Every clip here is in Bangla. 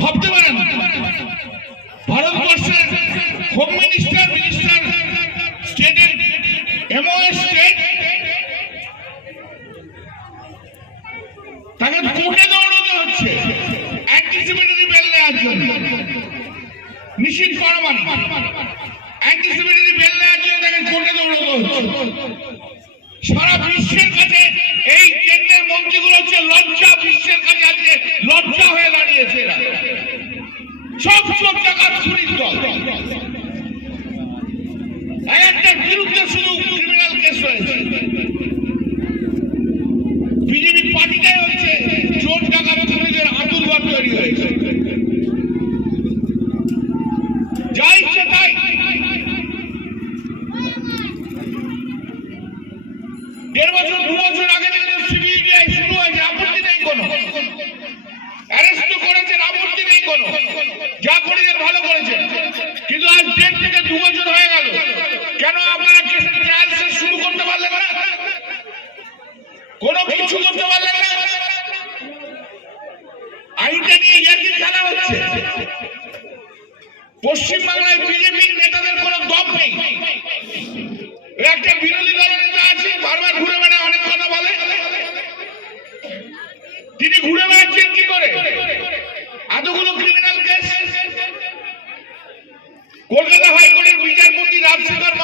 ভাবতে পারেন, ভারতবর্ষের হোম মিনিস্টার মিনিস্টার স্টেটের স্টেট তাকে কোর্টে হচ্ছে অ্যান্টিসিপেটরি বেল নেওয়ার জন্য। পরমান অ্যান্টিসিপেটরি বেল নেওয়ার জন্য তাকে কোর্টে দৌড়াতে হচ্ছে। সারা বিশ্বের কাছে এই কেন্দ্রের মন্ত্রীগুলো হচ্ছে লজ্জা, বিশ্বের কাছে আজকে লজ্জা হয়ে সব সব টাকার চুরির দল একটা বিরুদ্ধে শুধু ক্রিমিনাল কেস রয়েছে বিজেপি পার্টিটাই হচ্ছে চোর টাকার চুরিদের আতুরবাদ তৈরি হয়েছে যা ইচ্ছে তাই দেড় বছর দু বছর আগে থেকে সিবিআই শুরু হয়েছে আপত্তি নেই কোনো অ্যারেস্ট করেছেন আপত্তি নেই কোনো যা করেছেন ভালো করেছেন কিন্তু আজ দেড় থেকে দু বছর হয়ে গেল কেন আপনারা কেসের ট্রায়াল শেষ শুরু করতে পারলেন না কোনো কিছু করতে পারলেন না? আইনটা নিয়ে ইয়ার্কি খেলা হচ্ছে। পশ্চিমবাংলায় বিজেপির নেতাদের কোনো দম নেই। একটা বিরোধী দলের নেতা আছে, বারবার ঘুরে বেড়ায়, অনেক কথা বলে। তিনি ঘুরে বেড়াচ্ছেন কি করে? এতগুলো ক্রিমিনাল কেস কলকাতা হাইকোর্টের রাজশেখর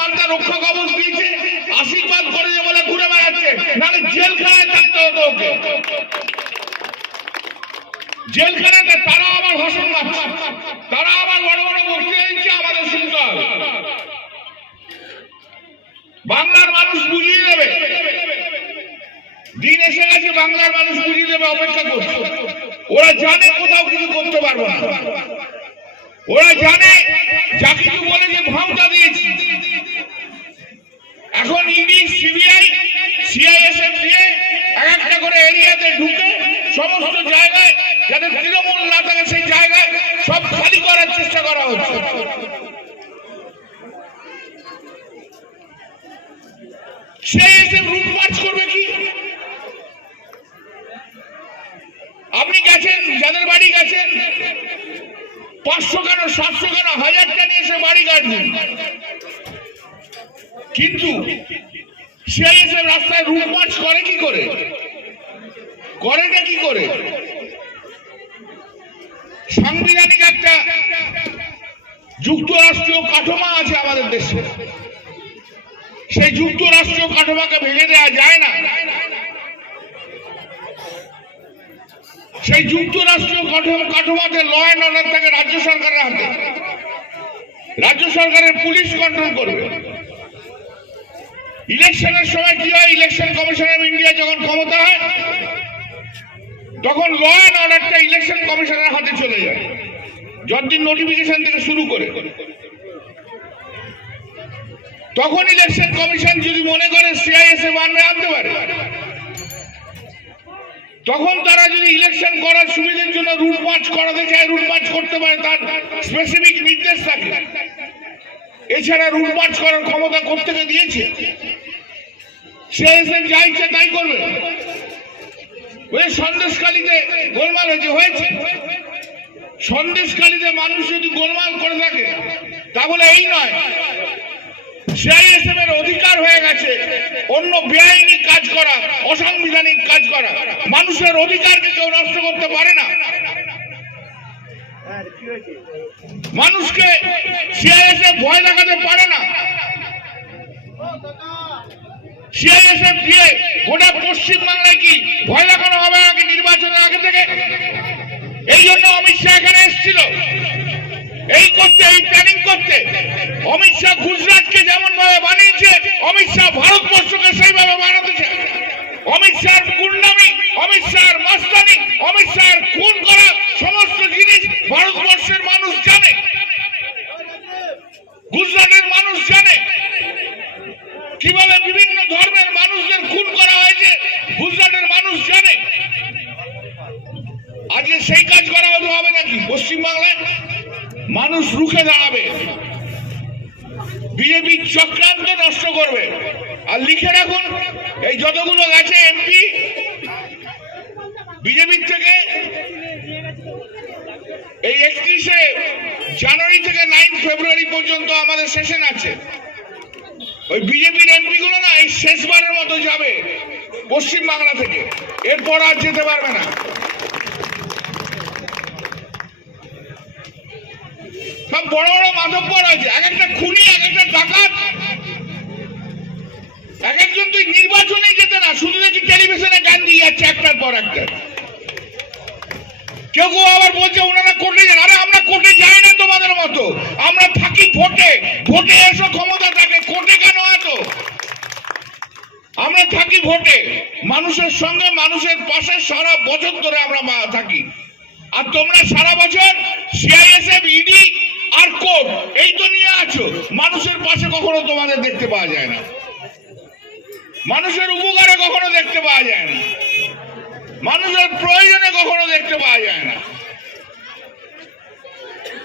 হবে বাংলার মানুষ বুঝিয়ে দেবে। দিন এসে গেছে, বাংলার মানুষ বুঝিয়ে দেবে, অপেক্ষা করছে। ওরা জানে কোথাও কিছু করতে পারব না। ওরা জানে যা কিছু বলেছে ভাবটা দিয়েছি এখন ইডি সিবিআই সিআইএসএফ দিয়ে এক একটা করে এরিয়াতে ঢুকে সমস্ত জায়গায় যাতে তৃণমূল না থাকে সেই জায়গায় সব খালি করার চেষ্টা করা হচ্ছে। সে এসে রুট মার্চ করবে কি? আপনি গেছেন, যাদের বাড়ি গেছেন, পাঁচশো কেন, সাতশো কেন, হাজারটা নিয়ে এসে বাড়ি কাটবেন। কিন্তু সে এসে রাস্তায় রুট মার্চ করে কি করে? করেটা কি করে? সাংবিধানিক একটা যুক্তরাষ্ট্রীয় কাঠামো আছে আমাদের দেশে। সেই যুক্তরাষ্ট্রীয় কাঠামোকে ভেঙে দেওয়া যায় না। সেই যুক্তরাষ্ট্রীয় কাঠামো কাঠামোতে ল অ্যান্ড অর্ডার থাকে রাজ্য সরকারের হাতে। রাজ্য সরকারের পুলিশ কন্ট্রোল করবে। ইলেকশনের সময় কি হয়? ইলেকশন কমিশন অফ ইন্ডিয়া যখন ক্ষমতা হয় তখন ল অ্যান্ড অর্ডারটা ইলেকশন কমিশনের হাতে চলে যায়। যতদিন নোটিফিকেশন থেকে শুরু করে। তখন ইলেকশন কমিশন যদি মনে করে সিআইএসএ বানবে আনতে পারে, তখন তারা যদি ইলেকশন করার সুবিধার জন্য রুট মার্চ করাতে চায় রুট মার্চ করতে পারে, তার স্পেসিফিক নির্দেশ থাকে। এছাড়া রুট মার্চ করার ক্ষমতা করতে দিয়েছে? সিআইএসএফ যা ইচ্ছে তাই করবে। ওই সন্দেশকালীতে গোলমাল হয়েছে হয়েছে। সন্দেশকালীতে মানুষ যদি গোলমাল করে থাকে, তাহলে এই নয়। অধিকার হয়ে গেছে, অন্য বেআইনি কাজ করা, অসাংবিধানিক কাজ করা। মানুষের অধিকারকে কেউ নষ্ট করতে পারে না। মানুষকে সিআইএসএফ ভয় দেখাতে পারে না। সিআইএসএফ দিয়ে গোটা পশ্চিম বাংলায় কি ভয় দেখানো হবে আগে নির্বাচনের আগে থেকে? এই জন্য অমিত শাহ এখানে এসেছিল। এই করতে, এই প্ল্যানিং করতে। অমিত শাহ গুজরাটকে যেমন ভাবে বানিয়েছে, অমিত শাহ ভারতবর্ষকে সেইভাবে বানাতে চায়। অমিত শাহর গুন্ডামি, অমিত শাহর মাস্তানি, অমিত শাহর খুন করা সমস্ত জিনিস ভারতবর্ষের মানুষ জানে গুজরাটের মানুষ জানে কীভাবে বিভিন্ন ধর্মের মানুষদের খুন করা হয়েছে গুজরাটের মানুষ জানে আজকে সেই কাজ করা হতে হবে নাকি? পশ্চিমবাংলায় মানুষ রুখে দাঁড়াবে। বিজেপি চক্রান্ত নষ্ট করবে। আর লিখে রাখুন, এই যতগুলো গেছে এমপি বিজেপির থেকে এই একত্রিশে জানুয়ারি থেকে নাইন ফেব্রুয়ারি পর্যন্ত আমাদের সেশন আছে। ওই বিজেপির এমপি গুলো না এই শেষবারের মতো যাবে পশ্চিম বাংলা থেকে। এরপর আর যেতে পারবে না। সব বড় বড় মাধব্বর আছে। এক একটা খুনি, এক একটা ডাকাত। এক একজন তুই নির্বাচনে যেতে না, শুধু দেখি টেলিভিশনে গান দিয়ে যাচ্ছে একটার পর একটা। কেউ কেউ আবার বলছে, ওনারা কোর্টে যান। আরে, আমরা কোর্টে যাই না তোমাদের মতো। আমরা থাকি ভোটে। ভোটে এসো, ক্ষমতা থাকে। কোর্টে কেন আছো আমরা থাকি ভোটে। মানুষের সঙ্গে, মানুষের পাশে সারা বছর ধরে আমরা থাকি। আর তোমরা সারা বছর সিআইএসএফ ইডি আর কোপ এই তো নিয়ে আছো। মানুষের পাশে কখনো তোমাদের দেখতে পাওয়া যায় না। মানুষের উপকারে কখনো দেখতে পাওয়া যায় না। মানুষের প্রয়োজনে কখনো দেখতে পাওয়া যায় না।